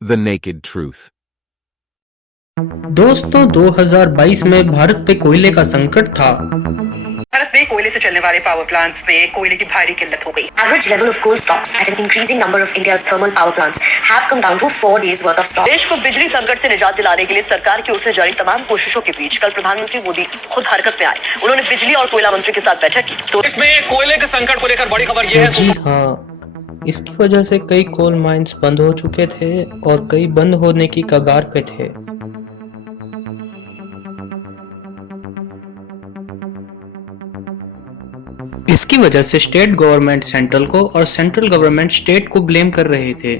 The naked truth. दोस्तों 2022 में भारत पे कोयले का संकट था। भारत में कोयले से चलने वाले पावर प्लांट्स में कोयले की भारी किल्लत हो गई। Average level of coal stocks at an increasing number of India's thermal power plants have come down to 4 days worth of stock. देश को बिजली संकट से निजात दिलाने के लिए सरकार की ओर से जारी तमाम कोशिशों के बीच कल प्रधानमंत्री मोदी खुद हरकत में आए। उन्होंने बिजली और कोयला मंत्री के साथ बैठक की। तो इसमें कोयले के संकट को लेकर बड़ी खबर यह है। जी हाँ, इसकी वजह से कई कोल माइंस बंद हो चुके थे और कई बंद होने की कगार पे थे। इसकी वजह से स्टेट गवर्नमेंट सेंट्रल को और सेंट्रल गवर्नमेंट स्टेट को ब्लेम कर रहे थे।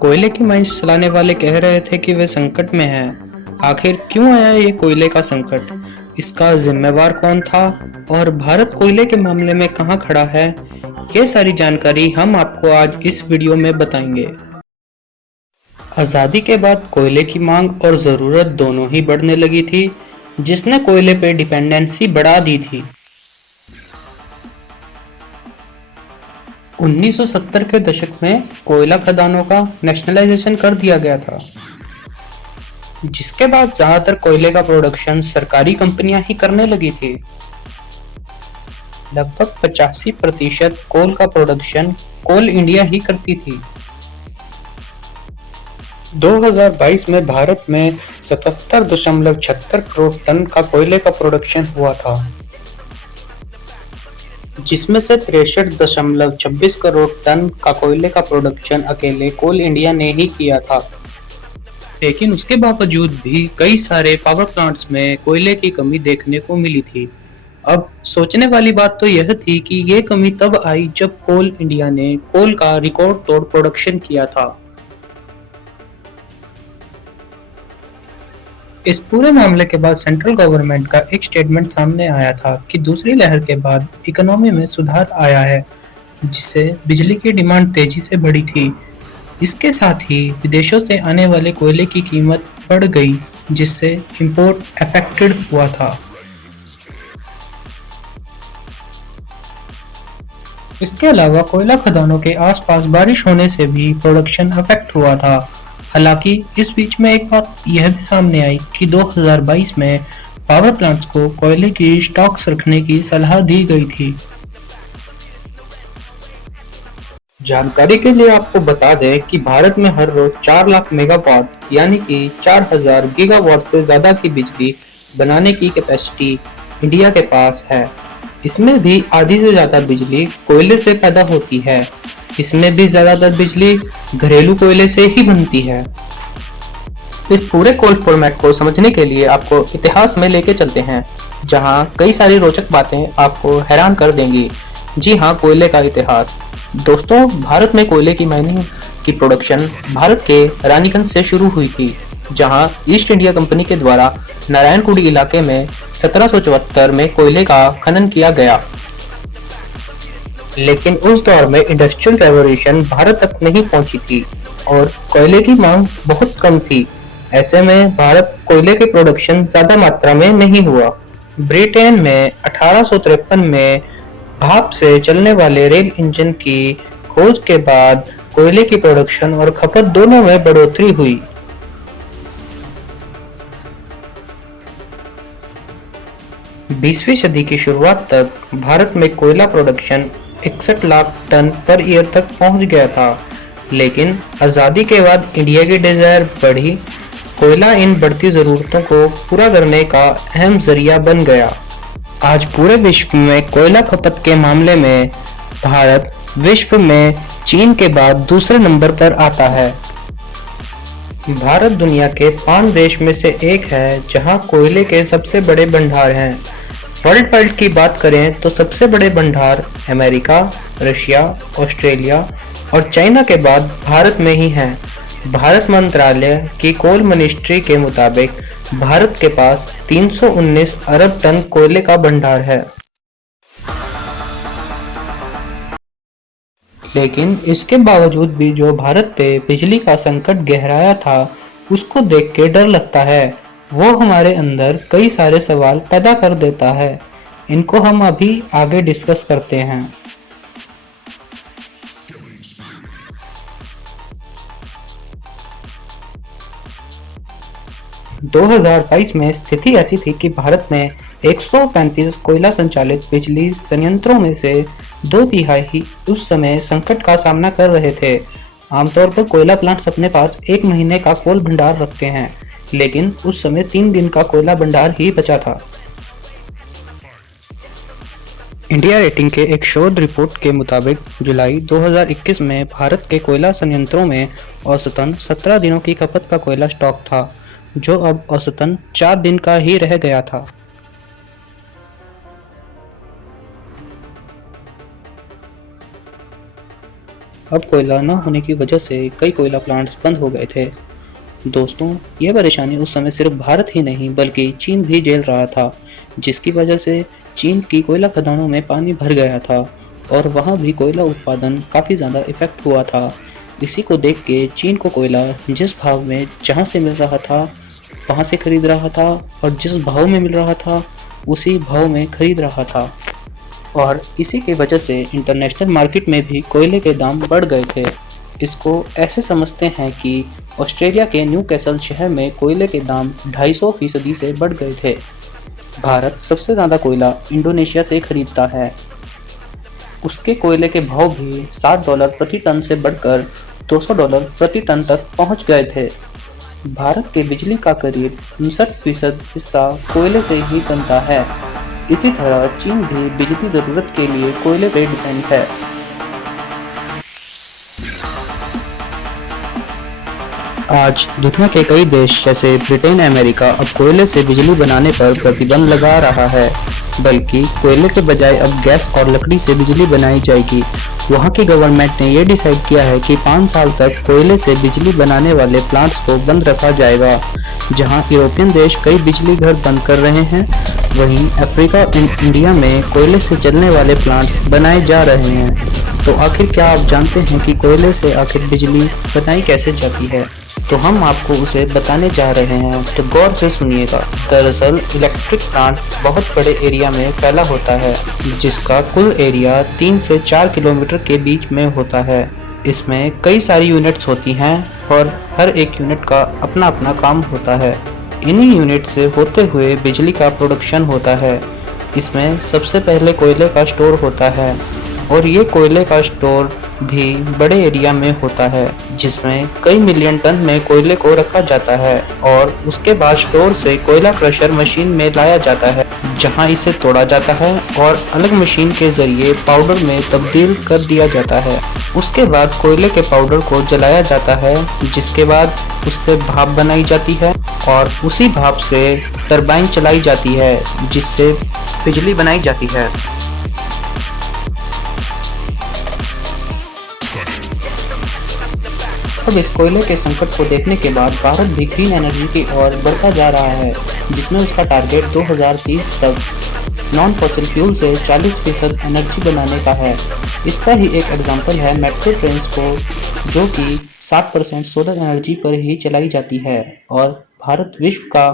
कोयले की माइंस चलाने वाले कह रहे थे कि वे संकट में हैं। आखिर क्यों आया ये कोयले का संकट? इसका जिम्मेवार कौन था और भारत कोयले के मामले में कहां खड़ा है? ये सारी जानकारी हम आपको आज इस वीडियो में बताएंगे। आजादी के बाद कोयले की मांग और जरूरत दोनों ही बढ़ने लगी थी, जिसने कोयले पे डिपेंडेंसी बढ़ा दी थी। 1970 के दशक में कोयला खदानों का नेशनलाइजेशन कर दिया गया था, जिसके बाद ज्यादातर कोयले का प्रोडक्शन सरकारी कंपनियां ही करने लगी थी। लगभग 85% कोल का प्रोडक्शन कोल इंडिया ही करती थी। 2022 में भारत में 77.76 करोड़ टन का कोयले का प्रोडक्शन हुआ था, जिसमें से 63.26 करोड़ टन का कोयले का प्रोडक्शन अकेले कोल इंडिया ने ही किया था। लेकिन उसके बावजूद भी कई सारे पावर प्लांट्स में कोयले की कमी देखने को मिली थी। अब सोचने वाली बात तो यह थी कि ये कमी तब आई जब कोल इंडिया ने कोल का रिकॉर्ड तोड़ प्रोडक्शन किया था। इस पूरे मामले के बाद सेंट्रल गवर्नमेंट का एक स्टेटमेंट सामने आया था कि दूसरी लहर के बाद इकोनॉमी में सुधार आया है, जिससे बिजली की डिमांड तेजी से बढ़ी थी। इसके साथ ही विदेशों से आने वाले कोयले की कीमत बढ़ गई, जिससे इंपोर्ट अफेक्टेड हुआ था। इसके अलावा कोयला खदानों के आसपास बारिश होने से भी प्रोडक्शन अफेक्ट हुआ था। हालांकि इस बीच में एक बात यह भी सामने आई कि 2022 में पावर प्लांट्स को कोयले की स्टॉक्स रखने की सलाह दी गई थी। जानकारी के लिए आपको बता दें कि भारत में हर रोज 4 लाख मेगावाट यानी कि 4000 गीगावाट से ज्यादा की बिजली बनाने की कैपेसिटी इंडिया के पास है। इसमें भी आधी से ज्यादा बिजली कोयले से पैदा होती है। इसमें भी ज्यादातर बिजली घरेलू कोयले से ही बनती है। इस पूरे कोल फॉर्मेट को समझने के लिए आपको इतिहास में लेके चलते हैं, जहां कई सारी रोचक बातें आपको हैरान कर देंगी। जी हां, कोयले का इतिहास। दोस्तों, भारत में कोयले की माइनिंग की प्रोडक्शन भारत के रानीगंज से शुरू हुई थी, जहां ईस्ट इंडिया कंपनी के द्वारा नारायणकुटी इलाके में 1774 में कोयले का खनन किया गया। लेकिन उस दौर में इंडस्ट्रियल रेवोल्यूशन भारत तक नहीं पहुंची थी और कोयले की मांग बहुत कम थी। ऐसे में भारत कोयले के प्रोडक्शन ज्यादा मात्रा में नहीं हुआ। ब्रिटेन में 1853 में भाप से चलने वाले रेल इंजन की खोज के बाद कोयले की प्रोडक्शन और खपत दोनों में बढ़ोतरी हुई। बीसवीं सदी की शुरुआत तक भारत में कोयला production 61 lakh ton per year तक पहुंच गया था, लेकिन आज़ादी के बाद इंडिया की डिजायर बढ़ी। कोयला इन बढ़ती ज़रूरतों को पूरा करने का अहम जरिया बन गया। आज पूरे विश्व में कोयला खपत के मामले में भारत विश्व में चीन के बाद दूसरे नंबर पर आता है। भारत दुनिया के 5 देश में से एक है जहां कोयले के सबसे बड़े भंडार हैं। वर्ल्ड वाइड की बात करें तो सबसे बड़े भंडार अमेरिका, रशिया, ऑस्ट्रेलिया और चाइना के बाद भारत में ही हैं। भारत मंत्रालय की कोल मिनिस्ट्री के मुताबिक भारत के पास 319 अरब टन कोयले का भंडार है। लेकिन इसके बावजूद भी जो भारत पे बिजली का संकट गहराया था, उसको देख के डर लगता है। वो हमारे अंदर कई सारे सवाल पैदा कर देता है। इनको हम अभी आगे डिस्कस करते हैं। 2022 में स्थिति ऐसी थी कि भारत में 135 कोयला संचालित बिजली संयंत्रों में से 2/3 ही उस समय संकट का सामना कर रहे थे। आमतौर पर कोयला प्लांट्स अपने पास 1 महीने का कोल भंडार रखते हैं, लेकिन उस समय 3 दिन का कोयला भंडार ही बचा था। इंडिया रेटिंग के एक शोध रिपोर्ट के मुताबिक जुलाई 2021 में भारत के कोयला संयंत्रों में औसतन 17 दिनों की खपत का कोयला स्टॉक था, जो अब औसतन 4 दिन का ही रह गया था। अब कोयला न होने की वजह से कई कोयला प्लांट्स बंद हो गए थे। दोस्तों, यह परेशानी उस समय सिर्फ भारत ही नहीं बल्कि चीन भी झेल रहा था, जिसकी वजह से चीन की कोयला खदानों में पानी भर गया था और वहां भी कोयला उत्पादन काफ़ी ज़्यादा इफेक्ट हुआ था। इसी को देख के चीन को कोयला जिस भाव में जहां से मिल रहा था वहां से खरीद रहा था और जिस भाव में मिल रहा था उसी भाव में खरीद रहा था, और इसी की वजह से इंटरनेशनल मार्केट में भी कोयले के दाम बढ़ गए थे। इसको ऐसे समझते हैं कि ऑस्ट्रेलिया के न्यूकैसल शहर में कोयले के दाम 250% से बढ़ गए थे। भारत सबसे ज़्यादा कोयला इंडोनेशिया से खरीदता है। उसके कोयले के भाव भी $60 प्रति टन से बढ़कर $200 प्रति टन तक पहुंच गए थे। भारत के बिजली का करीब 59% हिस्सा कोयले से ही बनता है। इसी तरह चीन भी बिजली ज़रूरत के लिए कोयले पर डिपेंड है। आज दुनिया के कई देश जैसे ब्रिटेन, अमेरिका अब कोयले से बिजली बनाने पर प्रतिबंध लगा रहा है, बल्कि कोयले के बजाय अब गैस और लकड़ी से बिजली बनाई जाएगी। वहाँ की गवर्नमेंट ने ये डिसाइड किया है कि 5 साल तक कोयले से बिजली बनाने वाले प्लांट्स को बंद रखा जाएगा। जहाँ यूरोपियन देश कई बिजली घर बंद कर रहे हैं, वहीं अफ्रीका और इंडिया में कोयले से चलने वाले प्लांट्स बनाए जा रहे हैं। तो आखिर क्या आप जानते हैं कि कोयले से आखिर बिजली बनाई कैसे जाती है? तो हम आपको उसे बताने जा रहे हैं, तो गौर से सुनिएगा। दरअसल इलेक्ट्रिक प्लांट बहुत बड़े एरिया में फैला होता है, जिसका कुल एरिया 3 से 4 किलोमीटर के बीच में होता है। इसमें कई सारी यूनिट्स होती हैं और हर एक यूनिट का अपना अपना काम होता है। इन्हीं यूनिट से होते हुए बिजली का प्रोडक्शन होता है। इसमें सबसे पहले कोयले का स्टोर होता है, और ये कोयले का स्टोर भी बड़े एरिया में होता है, जिसमें कई मिलियन टन में कोयले को रखा जाता है, और उसके बाद स्टोर से कोयला क्रशर मशीन में लाया जाता है, जहां इसे तोड़ा जाता है और अलग मशीन के जरिए पाउडर में तब्दील कर दिया जाता है। उसके बाद कोयले के पाउडर को जलाया जाता है, जिसके बाद उससे भाप बनाई जाती है और उसी भाप से टरबाइन चलाई जाती है, जिससे बिजली बनाई जाती है। अब इस कोयले के संकट को देखने के बाद भारत भी ग्रीन एनर्जी की ओर बढ़ता जा रहा है, जिसमें उसका टारगेट 2030 तक नॉन फॉसिल फ्यूल से 40% एनर्जी बनाने का है। इसका ही एक एग्जांपल है मेट्रो ट्रेन्स को, जो कि 60% सोलर एनर्जी पर ही चलाई जाती है। और भारत विश्व का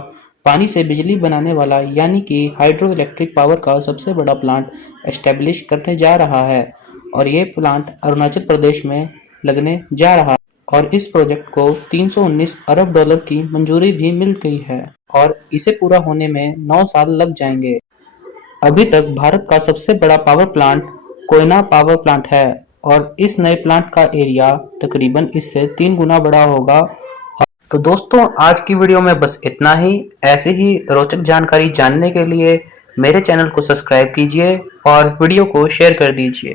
पानी से बिजली बनाने वाला यानी कि हाइड्रो इलेक्ट्रिक पावर का सबसे बड़ा प्लांट एस्टेब्लिश करने जा रहा है, और ये प्लांट अरुणाचल प्रदेश में लगने जा रहा है, और इस प्रोजेक्ट को 319 अरब डॉलर की मंजूरी भी मिल गई है, और इसे पूरा होने में 9 साल लग जाएंगे। अभी तक भारत का सबसे बड़ा power plant Koyna power plant है, और इस नए प्लांट का एरिया तकरीबन इससे 3 गुना बड़ा होगा। तो दोस्तों, आज की वीडियो में बस इतना ही। ऐसे ही रोचक जानकारी जानने के लिए मेरे चैनल को सब्सक्राइब कीजिए और वीडियो को शेयर कर दीजिए।